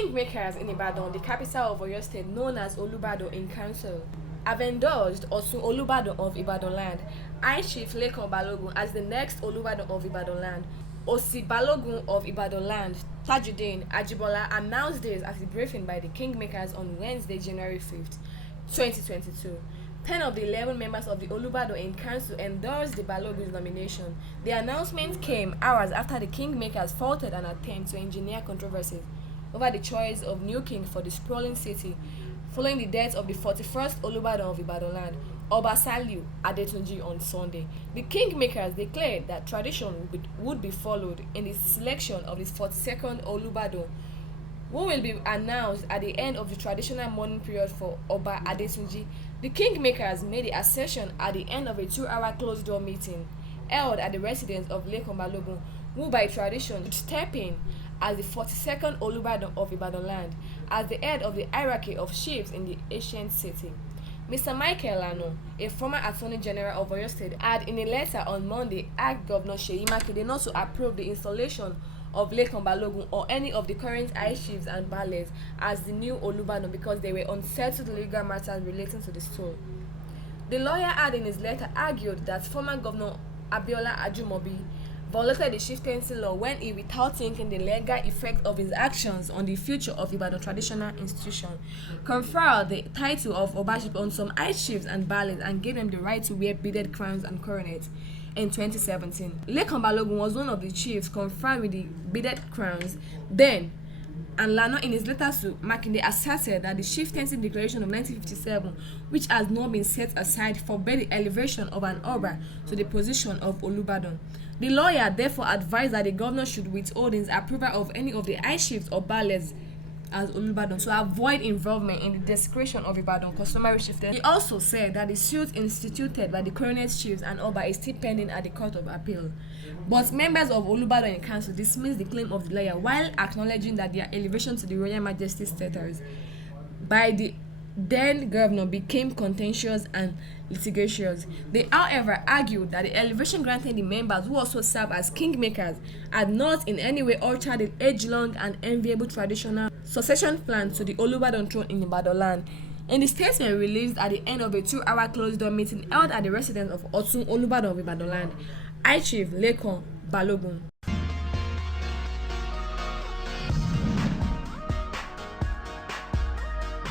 kingmakers in Ibadan, the capital of Oyo State, known as Olubadan in council, have endorsed Osun Olubadan of Ibadan land, High Chief Lekan Balogun as the next Olubadan of Ibadan land. Osi Balogun of Ibadan land, Tajuddin Ajibola, announced this at a briefing by the kingmakers on Wednesday, January 5th, 2022. 10 of the 11 members of the Olubadan in council endorsed the Balogun's nomination. The announcement came hours after the kingmakers faulted an attempt to engineer controversies over the choice of new king for the sprawling city following the death of the 41st Olubadan of Ibadan land, Oba Saliu Adetunji, on Sunday. The kingmakers declared that tradition would be followed in the selection of the 42nd Olubadan, who will be announced at the end of the traditional mourning period for Oba Adetunji. The kingmakers made the assertion at the end of a 2-hour closed-door meeting held at the residence of Lekan Balogun, who by tradition would step in as the 42nd Olubadan of Ibadan land, as the head of the hierarchy of chiefs in the ancient city. Mr. Michael Lano, a former Attorney General of Oyo State, had in a letter on Monday asked Governor Seyi Makinde not to approve the installation of Lekan Balogun or any of the current high chiefs and baales as the new Olubadan because they were unsettled legal matters relating to the soul. The lawyer had in his letter argued that former Governor Abiola Ajumobi violated the chieftaincy law when he, without thinking the legal effect of his actions on the future of Ibadan traditional institution, conferred the title of Obaship on some high chiefs and baales and gave them the right to wear beaded crowns and coronets. In 2017, Lekan Balogun was one of the chiefs conferred with the beaded crowns then, and Lano in his letter to Makinde asserted that the chieftaincy declaration of 1957, which has not been set aside, forbade the elevation of an Oba to the position of Olubadan. The lawyer therefore advised that the governor should withhold his approval of any of the high chiefs or baales as Olubadan to avoid involvement in the desecration of Ibadan customary chieftaincy. He also said that the suit instituted by the coronet chiefs and Oba is still pending at the Court of Appeal. But members of Olubadan in council dismissed the claim of the lawyer while acknowledging that their elevation to the Royal Majesty status by the then governor became contentious and litigious. They, however, argued that the elevation granted the members who also serve as kingmakers had not in any way altered the age-long and enviable traditional succession plan to the Olubadan throne in Ibadan land. In the statement released at the end of a 2-hour closed-door meeting held at the residence of Osun Olubadan of Ibadan land, High Chief Lekan Balogun